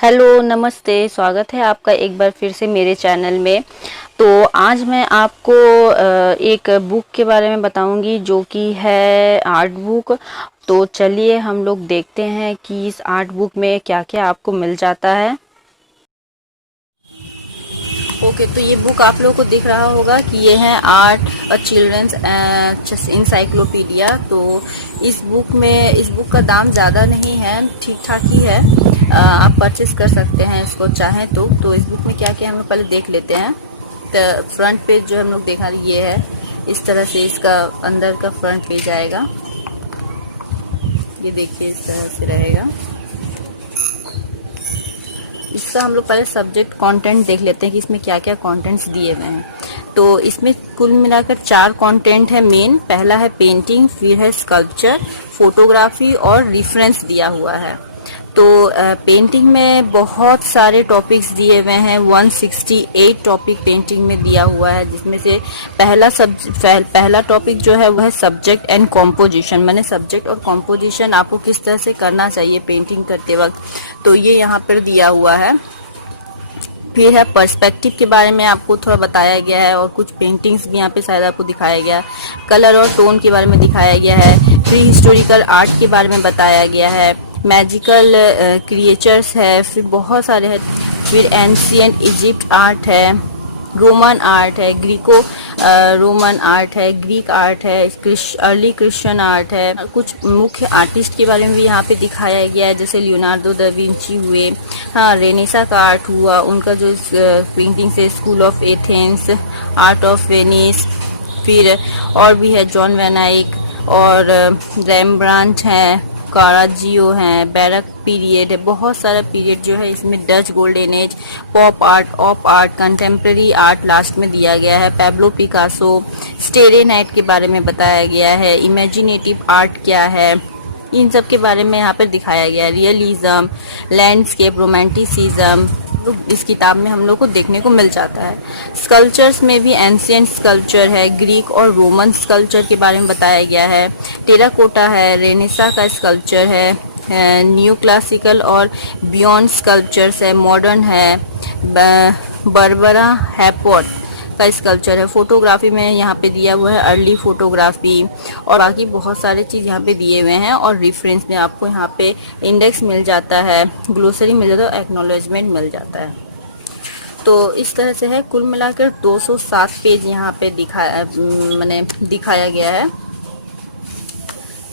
Hello, नमस्ते। स्वागत है आपका एक बार फिर से मेरे चैनल में। तो आज मैं आपको एक बुक के बारे में बताऊंगी जो कि है आर्ट बुक। तो चलिए हम लोग देखते हैं कि इस आर्ट बुक में क्या-क्या आपको मिल जाता है। ओके, तो ये बुक आप लोगों को दिख रहा होगा कि ये है आर्ट अ चिल्ड्रंस इंसाइक्लोपीडिया। तो इस बुक का दाम ज़्यादा नहीं है, ठीक ठाक ही है। आप परचेस कर सकते हैं इसको चाहें तो इस बुक में क्या क्या हम लोग पहले देख लेते हैं। तो फ्रंट पेज जो हम लोग देखा ये है, इस तरह से इसका अंदर का फ्रंट पेज आएगा। ये देखिए इस तरह से रहेगा। इसका हम लोग पहले सब्जेक्ट कंटेंट देख लेते हैं कि इसमें क्या क्या कंटेंट्स दिए हुए हैं। तो इसमें कुल मिलाकर 4 कंटेंट है मेन। पहला है पेंटिंग, फिर है स्कल्पचर, फोटोग्राफी और रेफरेंस दिया हुआ है। तो पेंटिंग में बहुत सारे टॉपिक्स दिए हुए हैं। 168 टॉपिक पेंटिंग में दिया हुआ है, जिसमें से पहला टॉपिक जो है वह है सब्जेक्ट एंड कॉम्पोजिशन। मैंने सब्जेक्ट और कॉम्पोजिशन आपको किस तरह से करना चाहिए पेंटिंग करते वक्त, तो ये यहाँ पर दिया हुआ है। फिर है पर्सपेक्टिव के बारे में आपको थोड़ा बताया गया है और कुछ पेंटिंग्स भी यहाँ पे शायद आपको दिखाया गया है। कलर और टोन के बारे में दिखाया गया है। प्री हिस्टोरिकल आर्ट के बारे में बताया गया है। मैजिकल क्रिएचर्स है, फिर बहुत सारे हैं। फिर एंशियंट इजिप्ट आर्ट है, रोमन आर्ट है, ग्रीको रोमन आर्ट है, ग्रीक आर्ट है, अर्ली क्रिश्चियन आर्ट है। कुछ मुख्य आर्टिस्ट के बारे में भी यहाँ पे दिखाया गया है, जैसे लियोनार्डो दा विंची हुए, हाँ रेनेसा का आर्ट हुआ, उनका जो पेंटिंग से school of Athens, art of Venice. फिर और भी है जॉन वैन आइक और रेम्ब्रांट है, काराजियो है, बैरक पीरियड है। बहुत सारा पीरियड जो है इसमें, Dutch golden age, pop art, op art, contemporary art last में दिया गया है। पैब्लो पिकासो, स्टेरे नाइट के बारे में बताया गया है। इमेजिनेटिव आर्ट क्या है, इन सब के बारे में यहाँ पर दिखाया गया है। रियलिज्म, लैंडस्केप, रोमांटिसिज्म इस किताब में हम लोग को देखने को मिल जाता है। स्कल्पचर्स में भी एंशियंट स्कल्पचर है, ग्रीक और रोमन स्कल्पचर के बारे में बताया गया है। टेराकोटा है, रेनेसा का स्कल्पचर है, न्यू क्लासिकल और बियॉन्ड स्कल्पचर्स है, मॉडर्न है, बर्बरा हैपॉट का स्कल्पचर है। फोटोग्राफी में यहाँ पे दिया हुआ है अर्ली फोटोग्राफी और बाकी बहुत सारे चीज़ यहाँ पे दिए हुए हैं। और रेफरेंस में आपको यहाँ पे इंडेक्स मिल जाता है, ग्लोसरी मिल जाता है, एक्नॉलेजमेंट मिल जाता है। तो इस तरह से है। कुल मिलाकर 207 पेज यहाँ पे दिखाया गया है।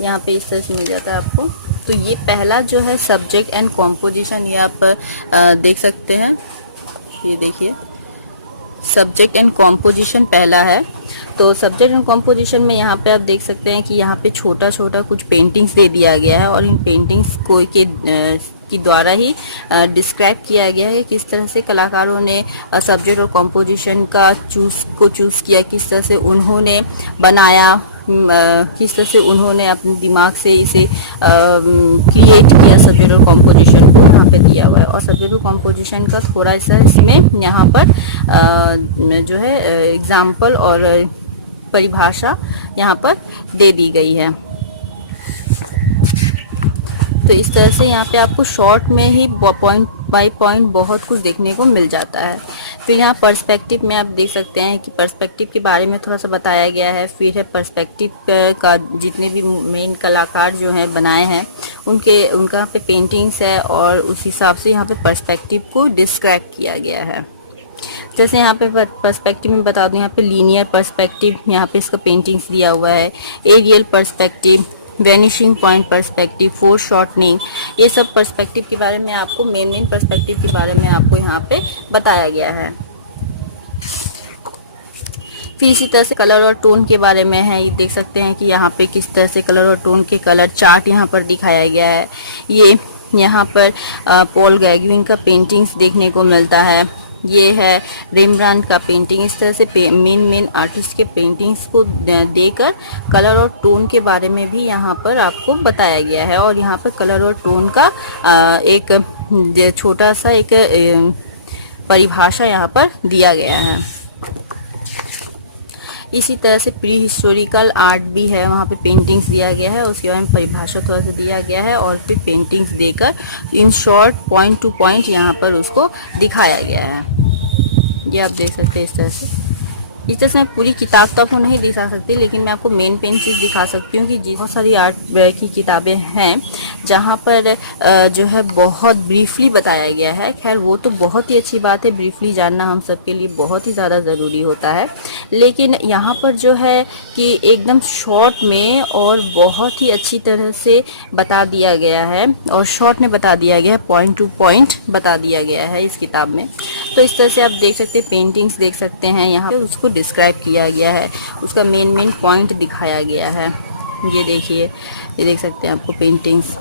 यहाँ पे इस तरह से मिल जाता है आपको। तो ये पहला जो है सब्जेक्ट एंड कॉम्पोजिशन, ये आप देख सकते हैं। ये देखिए सब्जेक्ट एंड कॉम्पोजिशन पहला है। तो सब्जेक्ट एंड कॉम्पोजिशन में यहाँ पे आप देख सकते हैं कि यहाँ पे छोटा छोटा कुछ पेंटिंग्स दे दिया गया है और इन पेंटिंग्स को की द्वारा ही डिस्क्राइब किया गया है किस तरह से कलाकारों ने सब्जेक्ट और कॉम्पोजिशन का चूज किया, किस तरह से उन्होंने बनाया, किस तरह से उन्होंने अपने दिमाग से इसे क्रिएट किया सब्जेक्ट और कॉम्पोजिशन को यहाँ पे दिया हुआ है। और सब्जेक्ट और कॉम्पोजिशन का थोड़ा सा इसमें यहाँ पर जो है एग्जाम्पल और परिभाषा यहाँ पर दे दी गई है। तो इस तरह से यहाँ पे आपको शॉर्ट में ही पॉइंट बाय पॉइंट बहुत कुछ देखने को मिल जाता है। फिर यहाँ पर्सपेक्टिव में आप देख सकते हैं कि पर्सपेक्टिव के बारे में थोड़ा सा बताया गया है। फिर है पर्सपेक्टिव का जितने भी मेन कलाकार जो हैं बनाए हैं उनका पे पेंटिंग्स है और उस हिसाब से यहाँ पे पर्सपेक्टिव को डिस्क्राइब किया गया है। जैसे यहाँ पे पर्सपेक्टिव में बता दूं, यहाँ पे लीनियर पर्सपेक्टिव, यहाँ पे इसका पेंटिंग्स दिया हुआ है। Aerial perspective, vanishing point perspective, foreshortening, ये सब पर्सपेक्टिव के बारे में आपको मेन पर्सपेक्टिव के बारे में आपको यहाँ पे बताया गया है। फिर इसी तरह से कलर और टोन के बारे में है। ये देख सकते हैं कि यहाँ पे किस तरह से कलर और टोन के कलर चार्ट यहाँ पर दिखाया गया है। ये यहाँ पर पॉल गैगविन का पेंटिंग्स देखने को मिलता है। ये है रेम्ब्रांट का पेंटिंग। इस तरह से मेन आर्टिस्ट के पेंटिंग्स को देकर कलर और टोन के बारे में भी यहाँ पर आपको बताया गया है। और यहाँ पर कलर और टोन का एक छोटा सा एक परिभाषा यहाँ पर दिया गया है। इसी तरह से प्री हिस्टोरिकल आर्ट भी है, वहाँ पे पेंटिंग्स दिया गया है, उसके बारे में परिभाषा थोड़ा सा दिया गया है और फिर पेंटिंग्स देकर in short point two point यहाँ पर उसको दिखाया गया है। ये आप देख सकते हैं इस तरह से। इस तरह से मैं पूरी किताब तो आपको नहीं दिखा सकती, लेकिन मैं आपको मेन चीज़ दिखा सकती हूँ कि बहुत सारी आर्ट की किताबें हैं जहाँ पर जो है बहुत ब्रीफली बताया गया है। खैर वो तो बहुत ही अच्छी बात है, ब्रीफली जानना हम सबके लिए बहुत ही ज़्यादा ज़रूरी होता है, लेकिन यहाँ पर जो है कि एकदम शॉर्ट में और बहुत ही अच्छी तरह से बता दिया गया है और शॉर्ट में बता दिया गया है, पॉइंट टू पॉइंट बता दिया गया है इस किताब में। तो इस तरह से आप देख सकते हैं, पेंटिंग्स देख सकते हैं, यहाँ पे उसको डिस्क्राइब किया गया है, उसका मेन पॉइंट दिखाया गया है। ये देखिए, ये देख सकते हैं आपको पेंटिंग्स।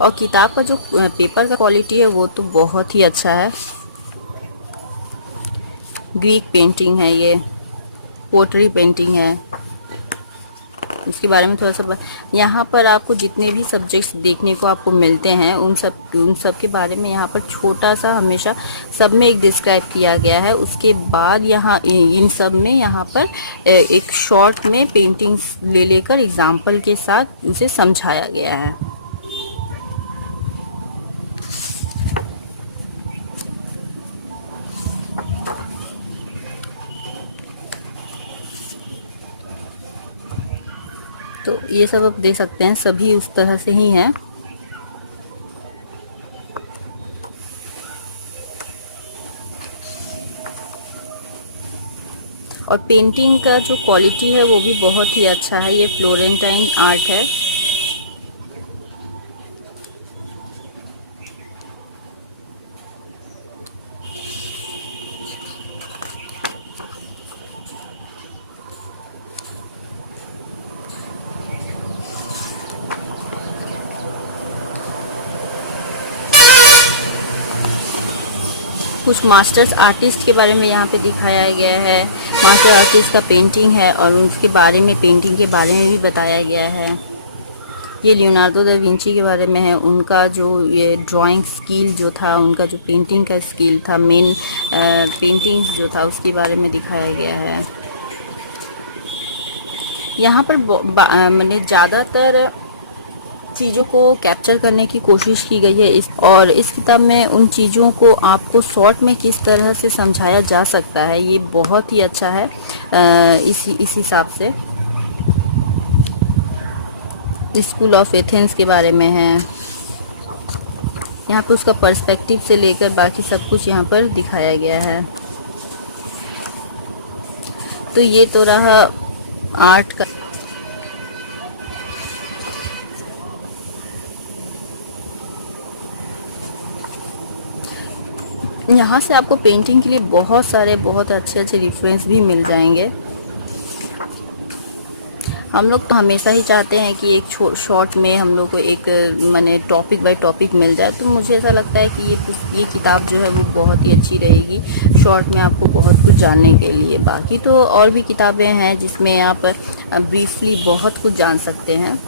और किताब का जो पेपर का क्वालिटी है वो तो बहुत ही अच्छा है। ग्रीक पेंटिंग है, ये पोट्री पेंटिंग है। इसके बारे में थोड़ा सा यहाँ पर आपको जितने भी सब्जेक्ट्स देखने को आपको मिलते हैं उन सब के बारे में यहाँ पर छोटा सा हमेशा सब में एक डिस्क्राइब किया गया है। उसके बाद यहाँ इन सब में यहाँ पर एक शॉर्ट में पेंटिंग्स ले लेकर एग्जाम्पल के साथ उसे समझाया गया है। तो ये सब आप देख सकते हैं, सभी उस तरह से ही हैं। और पेंटिंग का जो क्वालिटी है वो भी बहुत ही अच्छा है। ये फ्लोरेंटाइन आर्ट है। कुछ मास्टर्स आर्टिस्ट के बारे में यहाँ पे दिखाया गया है। मास्टर आर्टिस्ट का पेंटिंग है और उसके बारे में, पेंटिंग के बारे में भी बताया गया है। ये लियोनार्डो दा विंची के बारे में है, उनका जो ये ड्राइंग स्किल जो था, उनका जो पेंटिंग का स्किल था, मेन पेंटिंग्स जो था उसके बारे में दिखाया गया है। यहाँ पर मैंने ज़्यादातर चीज़ों को कैप्चर करने की कोशिश की गई है इस किताब में उन चीज़ों को आपको शॉर्ट में किस तरह से समझाया जा सकता है, ये बहुत ही अच्छा है। इस हिसाब से स्कूल ऑफ एथेंस के बारे में है। यहाँ पे उसका पर्सपेक्टिव से लेकर बाकी सब कुछ यहाँ पर दिखाया गया है। तो ये तो रहा आर्ट का। यहाँ से आपको पेंटिंग के लिए बहुत अच्छे रेफरेंस भी मिल जाएंगे। हम लोग तो हमेशा ही चाहते हैं कि एक शॉर्ट में हम लोग को एक माने टॉपिक बाय टॉपिक मिल जाए, तो मुझे ऐसा लगता है कि ये किताब जो है वो बहुत ही अच्छी रहेगी शॉर्ट में आपको बहुत कुछ जानने के लिए। बाकी तो और भी किताबें हैं जिसमें आप ब्रीफली बहुत कुछ जान सकते हैं।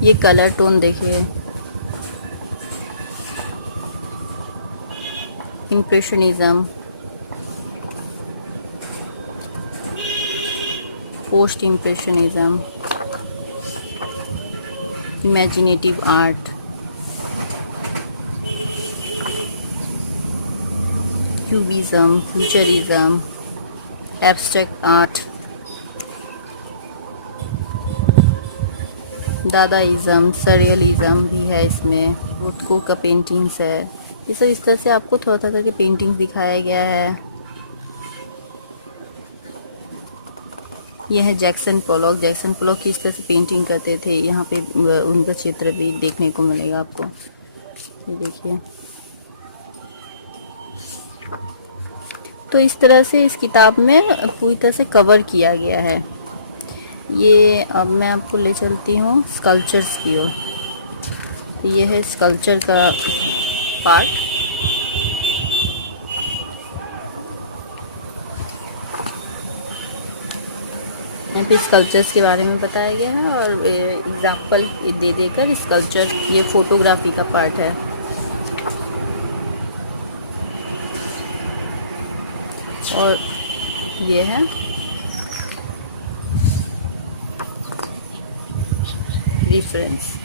ये कलर टोन देखिए, impressionism, post impressionism, imaginative art, cubism, futurism, abstract art, dadaism, surrealism भी है इसमें, रोथको का पेंटिंग्स है। ये सब इस तरह से आपको थोड़ा थोड़ा करके पेंटिंग्स दिखाया गया है। यह है जैक्सन पोलॉक। जैक्सन पोलॉक किस तरह से पेंटिंग करते थे, यहाँ पे उनका चित्र भी देखने को मिलेगा आपको। ये देखिए, तो इस तरह से इस किताब में पूरी तरह से कवर किया गया है। ये अब मैं आपको ले चलती हूँ स्कल्पचर्स की ओर। ये है स्कल्पचर का पार्ट। यहाँ पे स्कल्पचर्स के बारे में बताया गया है और एग्जाम्पल दे देकर स्कल्पचर, ये फोटोग्राफी का पार्ट है। और ये है रेफरेंस।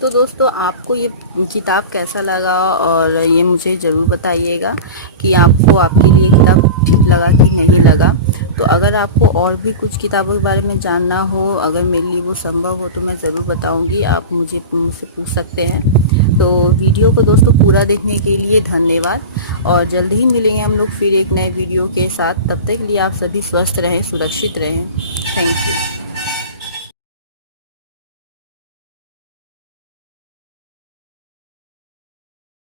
तो दोस्तों आपको ये किताब कैसा लगा और ये मुझे ज़रूर बताइएगा कि आपको आपके लिए किताब ठीक लगा कि नहीं लगा। तो अगर आपको और भी कुछ किताबों के बारे में जानना हो, अगर मेरे लिए वो संभव हो तो मैं ज़रूर बताऊंगी, आप मुझसे पूछ सकते हैं। तो वीडियो को दोस्तों पूरा देखने के लिए धन्यवाद और जल्द ही मिलेंगे हम लोग फिर एक नए वीडियो के साथ। तब तक के लिए आप सभी स्वस्थ रहें, सुरक्षित रहें। Thank you.